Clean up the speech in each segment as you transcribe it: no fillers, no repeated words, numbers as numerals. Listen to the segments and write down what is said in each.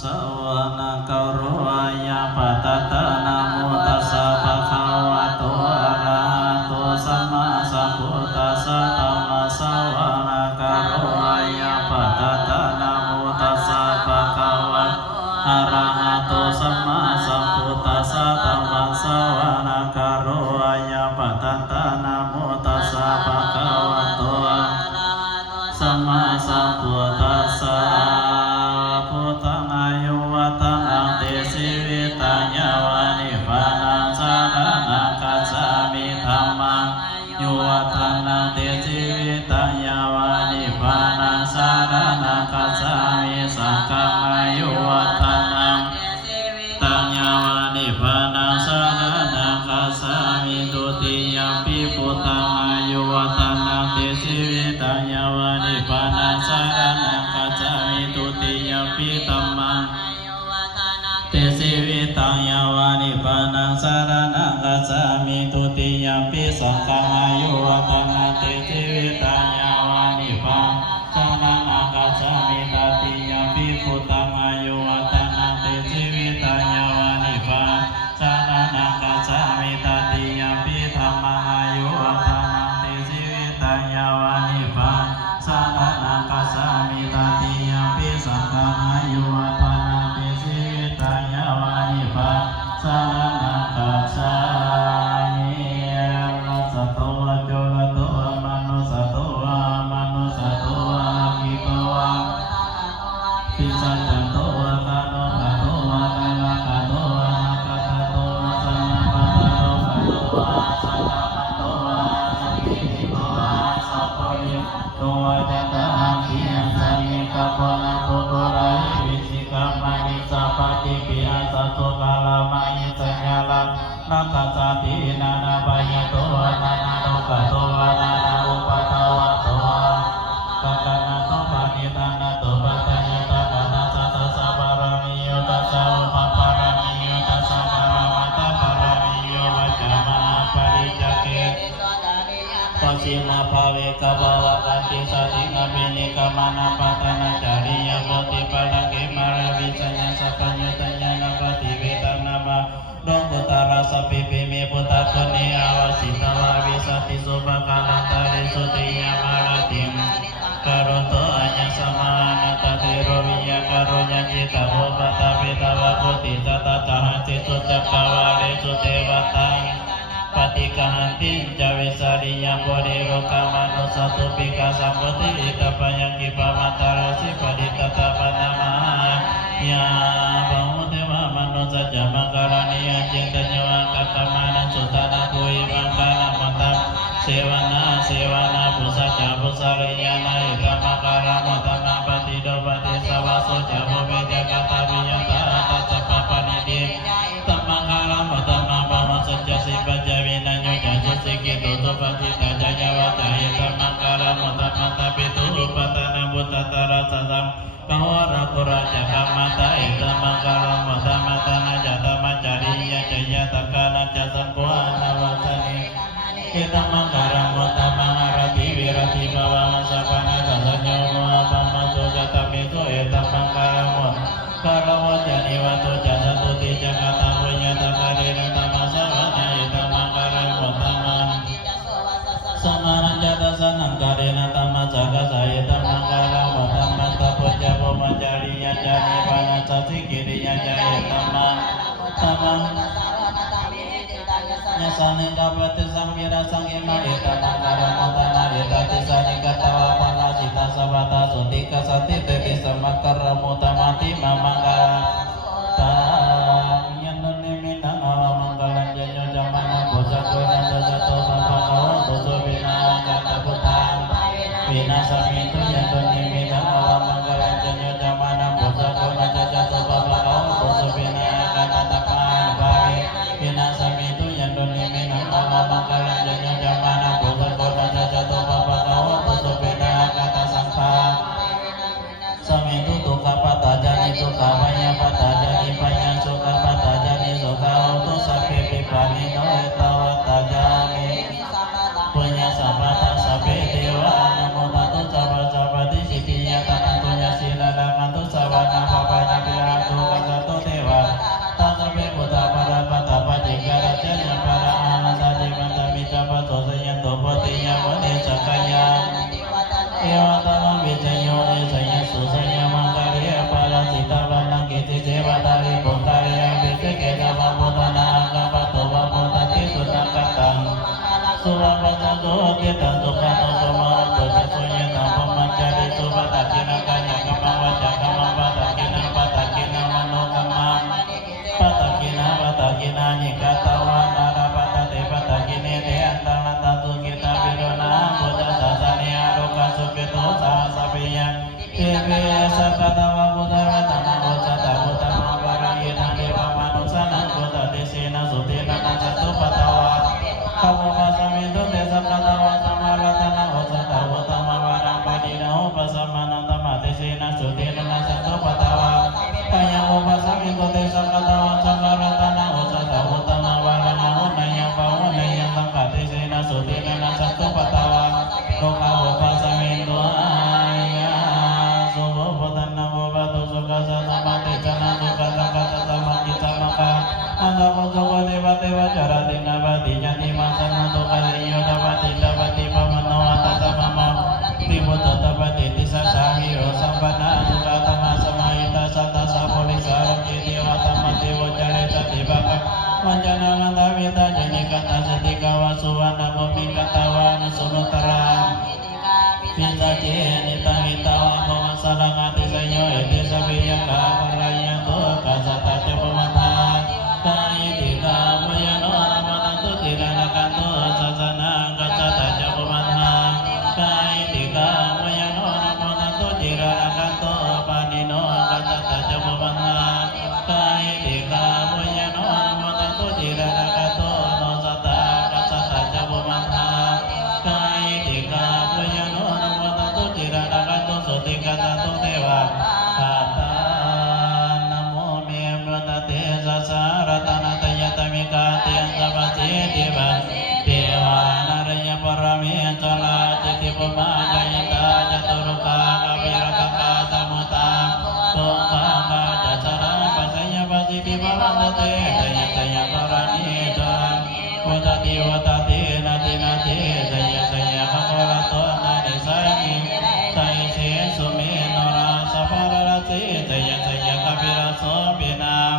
สวนาคาโรยะปัตตะนะโมตัสสะภะคะวะโตอะระหะโตสัมมาสัมพุทธัสสะธัมมัสสวนาคาโรยะปัตตะนะโมตัสสะภะคะวะอะระหะโตสัมมาสัมพุทธัสสะธัมมัสสวนาคาโรยะปัตตะนะโมตัสสะภะคะวะโตสัมมาสัมพุทธัสสะพุทธังอายุวัฒนังเตสิวิตังยาวานิพพานังสารนังคัจฉามิธัมมังยุวัฒนังเตสิวิตังยาวานิพพานังสารนังคัจฉามิสังฆังอายุวัฒนังตังยาวานิพพานังสารนังคัจฉามิทุติยมปิพุทธังอายุวัฒนังเตสิวิตังยาวานิพพานังสารนังคัจฉามิทุติยมปิธัมมังเตสิวิตังยาวานิพพานังสารนังคัจฉามิทุติยมปิสังฆังอายุวัฒนังเตสิวิตังยาวานิพพานังสารนังคัจฉามิตติยมปิพุทธังอายุวัฒนังเตสิวิตังยาวานิพพานังสารนังคัจฉามิตติยมปิธัมมังอายุวัฒนังเตสิวิตังยาวานิพพานังสารนังคัจฉามิตติยมปิสังฆังอายุวัฒนังเตสิวิตังยาวานิพพานังสารนังคัจฉามิรัสสะโตโจระโตมนุสสะโตมนุสสะโตกิปวะปิสัจจันโตกาโนกาโตกาลาคาโตกาตโตสัมมาปัตโตสัมมาปัตโตสัมมิทิโตสัพพะริโตจัตตาหิยัสสะนิกัปปะนะโตโตระหิวิสิกามานิสัพพะติปิอัสสะโตกาลามายิสัญญาลังนักขัสสะตินานาปายโตนานาโลกโตนานาอุปทาวะโตกะกะนะโตปะนิตานะโตปะตะยะตะกะนะสัตตะสะปะระมิโยตัสสะอุปปะระมิโยตัสสะปะระมะตะปะระมิโยวัจจามะปะริจักเกปัสสิมาภาเวกะภวะกันติสติกะปินิกะมานะปะตะนะจาริยะโพธิปะละเกมะระวิสัญญาสัพพัญญตัญญานะปะติเวตังนะมะโลกุตระสัพพิปิเมพุทธะโกเนอาวาสิตวะวิสัตติสุภคาลันตะริสุติยามะระติมกะโรโตอัญญสมานะตะเทโรวิยะกะโรญัญจิตะโภปะตะเวตะวะโพติสัตตะจหันติสุจักขวาเรสุเทวตังปฏิกหันติจาวิสาริยังโพธิโรกามนุสัตตุปิกะสัมปติอิตปะยังกิปะมัตตารสิปดิตตะปะนะมายาบาหุเทวมนุสัจจมังคารานิยจิตญวังกัตตมานัสุตนะปุยมังคารามัตตะเสวนาปุสัจจปุสริยานาอิตมังคารามัตตะปฏิโดปฏิสวะโสจโภเวเจกตาวิยันตะตัสสะปะปะนิติตัมมังคารามัตตะมาปะมัสสัจจสิปัจจวินัญโยจัสสุสิกิโตสุปฏิตาจายวัจจายตัมมังคารามัตตะมัตตะปิตุอุปตะนะบุตตะตระสัสัมกหวระปุระจักมัตตะอิตัมมังคารามัตตะมัตตะนะจัตตมัจจาริยะจยะตะกานะจัสัมโพอะนะวัสนิอิตัมมังคารามัตตะมหารติวิรติภวะมัสสะปะนะสัญญโมอะปัมมะโสจัตตมิโสอิตัมมังคารามัตตะคารวะจานิวัตโตจัสตุติจักตังวิญญาตกะเรนะตัมมะสะวะนะอิตัมมังคารามัตตะมะสมานัญจตัสสะนังกะเรนะตัมมะสักกะสะอิตัมมังคารามัตตะมัตตะปุจจโภมัจจาริยะจานิปานะสัสสิกิริยะจาอิตัมมังตัมมังยะสานิกะปะติสังวิราสังเอมะอิตัมมังคารามัตตะนะอิตัติสานิกะตวะปะนะสิตาสัพพะตาสุติกะสัตติเตติสัมมัคคารามุตตะมะติมะมังคาตังยันโนนิมินังอวะมังคลัญญโยจัมมานะปุสักโกนะสัสสะโตปะปะคะวะโตสุวินากัตตะพุทธังวินาสมิตุยันโนนิมินังอวะมังคลัญญโยจัมมานะปุสักโกนะสัสสะโตปะปะคะวะโตสุวินากัตตะปะภะวินาสมิตุยันโนนิมินังอวะมังคลัญญโยจัมมานะปุสักโกนะสัสสะโตปะปะคะวะโตสุวินากัตตะสังฆาสมิตุตุขะปะตะจานิตุขะวะยะปะตะจานิปะยังสุขะปะตะจานิสุขะโหตุสัพเพปิปานิโนเอตวัตตะจามิปุญญสัพพะตะสัพเพเทวะนะโมตัสสะภะคะวะ จิตังสุขะโตสมาโตจักขุญญตังพมัจจาริสุปะตะกินังกายกัมมังวจักกัมมังปะตะกินังปะตะกินังมโนกัมมังปะตะกินานิกตวานาราปะตะเตปะตะกิเนเตอันตังนันตตุกิตาวิโรนะพุทธศาสนิอาโลกสุขิโตสาสะเปยังเอเวสัพพะตวะพุทธรัตนะโอสัตตะพุทธมังวรังเยนะเดวมนุสานังพุทธเตเสนะสุเตนะนัสสตุปะตวะขะโมปะสมิตุเตสัพพะตวะสัมมารัตนะโอสัตตะพุทธมังวรังปะดินะโอปะสัมมานันตมะเตเสนะสุเตนะนัสสตุปะตวะปะยังโอปะสมิตุเตสัพพะตวะสัมมารัตนะโอสัตตะพุทธมังวรังโอนะยังปะโอนะยังสังฆะเตเสนะสุเตนะนัสสตุปะตวะโลกะโอปะสมิตุอาสุโภปะตันนะโภปะตุสุขะสัตตมะเตจนะสุขะสังฆะสัตตมะกิตมะคะอันตะโพสุขะเทวะเทวะจารตินะปะติญานิมาสันนะตุกะสิโยตปะติตปะติปะมะโนอัตตะมะมะติมุตตะปะติติสัสสามิโรสัมปันนะสุขะตมะสมาหิตาสัตตะสัพพุริสารกิเทวะตมะเทวะจาริตติภะคะวัญจนะนันทวิตาจนิกัตตะสติกาวะสุวรรณภมิกัตตวานุสุนุตราปิสะเจนิตังหิตาวะโมมัสสะรังอติสัยโยเอติสะวิยกะภะระยังโตกัสสะตะเจปมัทธากายิติกาปุญญโนอะระมะตันตุติระนะกันโตสัสสะนังกัสสะตะเจปมัทธากายิติกาปุญญโนอะระมะตันตุติระนะกันโตปานิโนกัสสะตะเจปมัทธากายิติกาปุญญโนอะระมะตันตุติระนะกันโตโนสัตตะกัสสะตะเจปมัทธากายิติกาปุญญโนอะระมะตันตุติระนะกันโตสุติกัสสะตุเทวะปัตตานะโมเมมรตเตสัสสะรัตนะตยตมิกาเตียนสัพพสิทธิบัสเทวานารยปรเมจลาจิติปมาจายิตาจตุรุกากะวิรกะกาสมุตาโตกากาจัสสระปัสสยปัสสิติภวันตเตตยตยตระนิตังวัตติวัตตินาตินาติตยตยภะคะวะโตนะนิสัยมิไสเสสุเมโนราสัพพะระเสตยตยกะปิระโสปินัง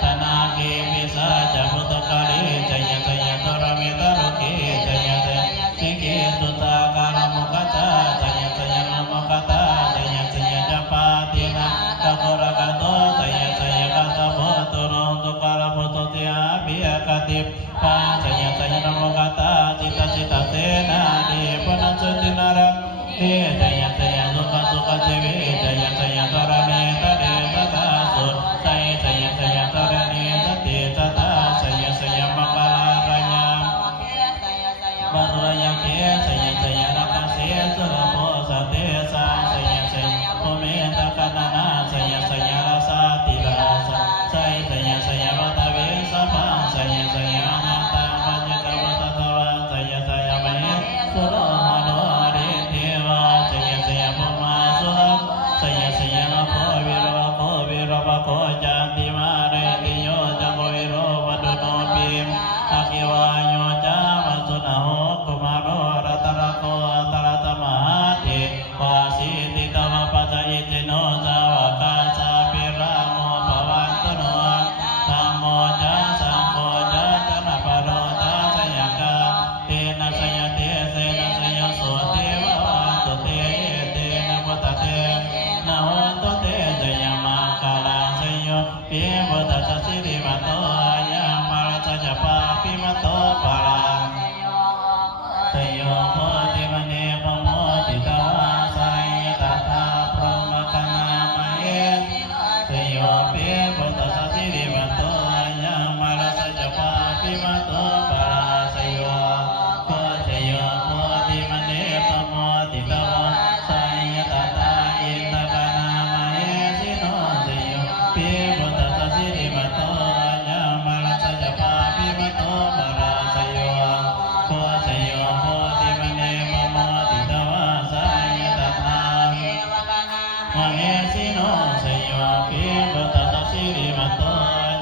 ตนาเกวิสาจะพุทธกาลิตยตยตระเมตรุเกตยตยสิเกตุตากาลมุขตาตยตยนมุขตาตยตยจัปาตินะตะโกระกะโตตยตยกะตะโพตุโรตุกาลพุทธติอาภิยกติปาตยตยนมุขตาจิตจิตเตนะนิปนัสตินารังเอตยตยสุขสุขเจเวตยตยตระเนตเดตตาสุตยตยตยตระเนตเตตตาสยสยมกาลายังบารุยังเกสยสยรักเสสุรโพสเตสาสยสยโอเมตกะนานาสยสยราสาติราสสยสยสยวัตเวสะปังสยสยอนันตาปัญญกวัตตวะสยสยมเหสุโรมโนเรเทวะสยสยปุมาสุรสยสยโภวิโรภะจันติมาเรติโยจักวิโรวดุโนปิมอาคิวายโยจามสุนะโหกุมารโรรัตระโกตระตมหาเทวาสิติตมปัจจยิติโนสาวกาสาปิราโมภวันตุโนธัมโมจะสังโฆจะตนะปโรตาสยกาเตนะสยเตเสนะสยโสเทวะวันตุเตเตนะพุทธเตนะโหตุเตจยมาคาลาสยโยเปพุทธสิริมัตโตยะมาราชปาปิมัตโตปาราสยโยโพธิมณีพโมติตวาสัยตถาพรหมคณามเหสยโยเปพุทธสิริมัตโตยะมาราชปาปิมัตโตปาราสยโยโพธิมณีพโมติตวาสัยตถาอินทกนามเหสิโนสยโยเปพุทธสิริมัตโตยะมาราชปาปิมัตโตปาราสยโยโพธิมณีพโมติตวาสัยตถามเหสิโนสยโยเปพุทธสิริมัตโต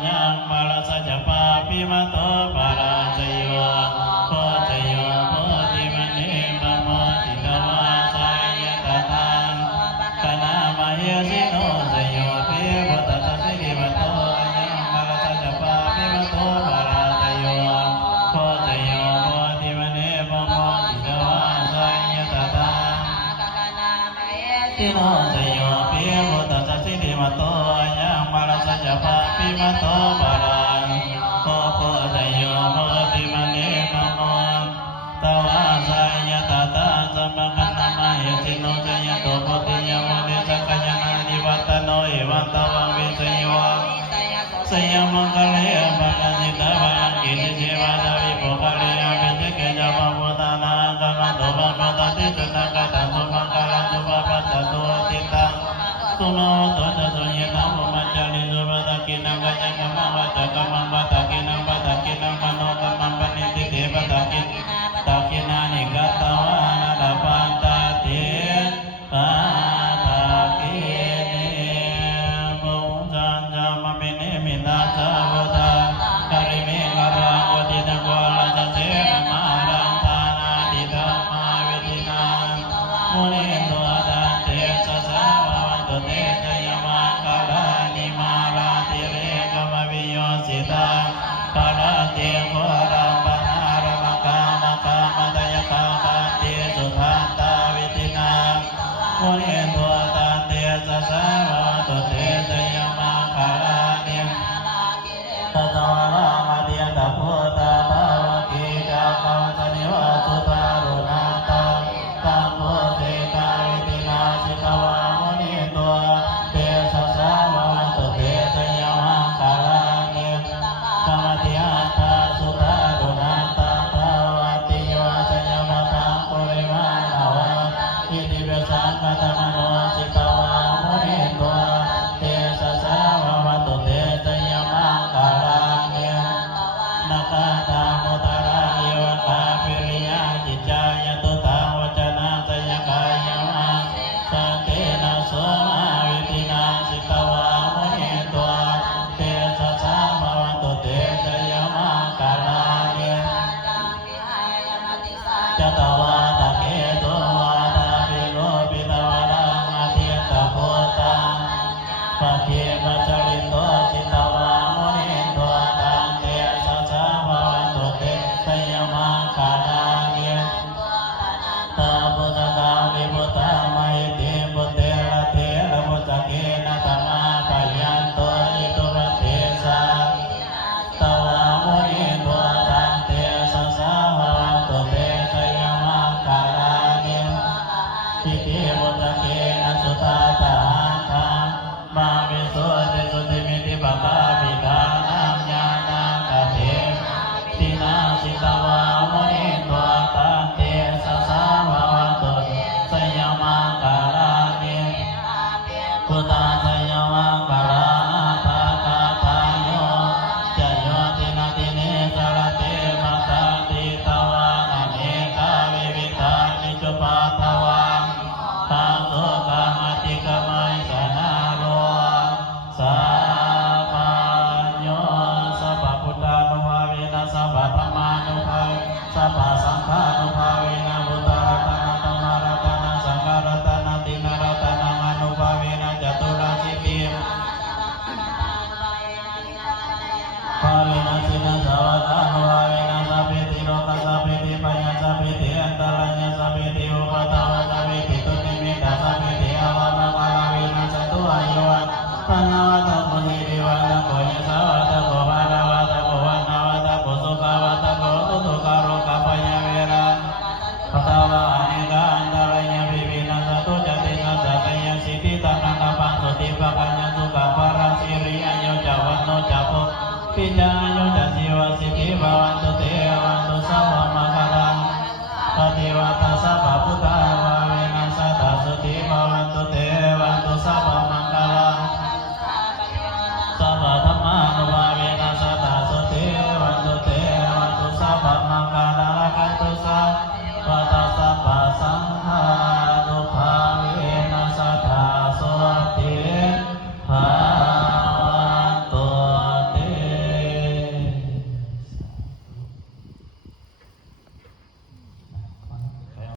ยะมาราชปาปิมัตโตปาราสยโยโพธิมณีพโมติตวาสัยตถากนามเหสิโนสยโยเปพุทธสิริมัตโตยะมาราชปาปิมัตโตปาราสยโยโพธิมณีพโมติตวา ติโนสยโยปิพุทธัสสะสิริมโตยังมาลสัจจปะปิมโตปะรังโคโคสยโยโมติมังเกนโมตวาสายตตาสัมปะกันนามาเยติโนสยโตโพธิยโมนิสักขยานานิวัตโนเอวัตตวังวิสยโยสยมังคเลปะกันจิตวะกิริเทวดาวิโภคเลอภิเทเกจามพุทธานากัมมะโตปะปะตติสุนักตันตุมังคลันตุปะปัตตตุติตังตุโนโตจะสุญญตังมุมัจจลิสุปะตะกินังกัญญังกัมมะวัจจะกัมมังปะตะกินังปะตะกินังมโนกัมมังปณิติเตปะตะกิตะกินานิกัตตวานะดาปันตติปะตะกิเนปุจันจามะมิเนมิตาสะพุทธาคาริเมฆะรังวติตังโกลัสสะเสนะมารังทานาติธัมมาวิธินามุนิโตตันเตสะสะวะวันตุเตชะยมังคลานิมาราติเรกมะวิโยสิตังคาราเตโครัมปนารมะกามะกามะตยะกาปะเตสุทันตาวิธินามุนิโตตันเตสะสะวะวันตุเตชะยมังคลานิตตวะระมะเตียตะพุทธะภาวกิจักขังสนิวะสุตารุณันตังตัมโพเทกาวิตินาสิตวะมุนิโตเตสะสะวะวันตุเตชะยมังคลานิกามติอัตถะสุตารุณันตังภาวติโยสยมตังปุริมาณวะอิติปิสังคตมโนสิตวะมุนิโตเตสะสะวะวันตุเตชะยมังคลานินาคาตามุตระเยวะคาปิริยาจิจายตุตังวจนะสยกายมังสันเตนะโสมาวิธินาสิตวะมุนิโตเตสะสะวะวันตุเตชะยมังคลานิจตวาตะเกตุวาตาปิโลปิตวรังอธิตะโพตังปะเทมัจจลิโตสิตวะมุนิโตตังเตสะสะวะวันตุเตชะยมังคลานิตาพุทธกาวิพุทธามหิติพุทเตระเถระพุทธเกนะธรรมาปยันโตอิตุระเทสะตวะมุนิโตตังเตสะสะวะวันตุเตชะยมังคลานิอิติพุทธเกนะสุตตาตา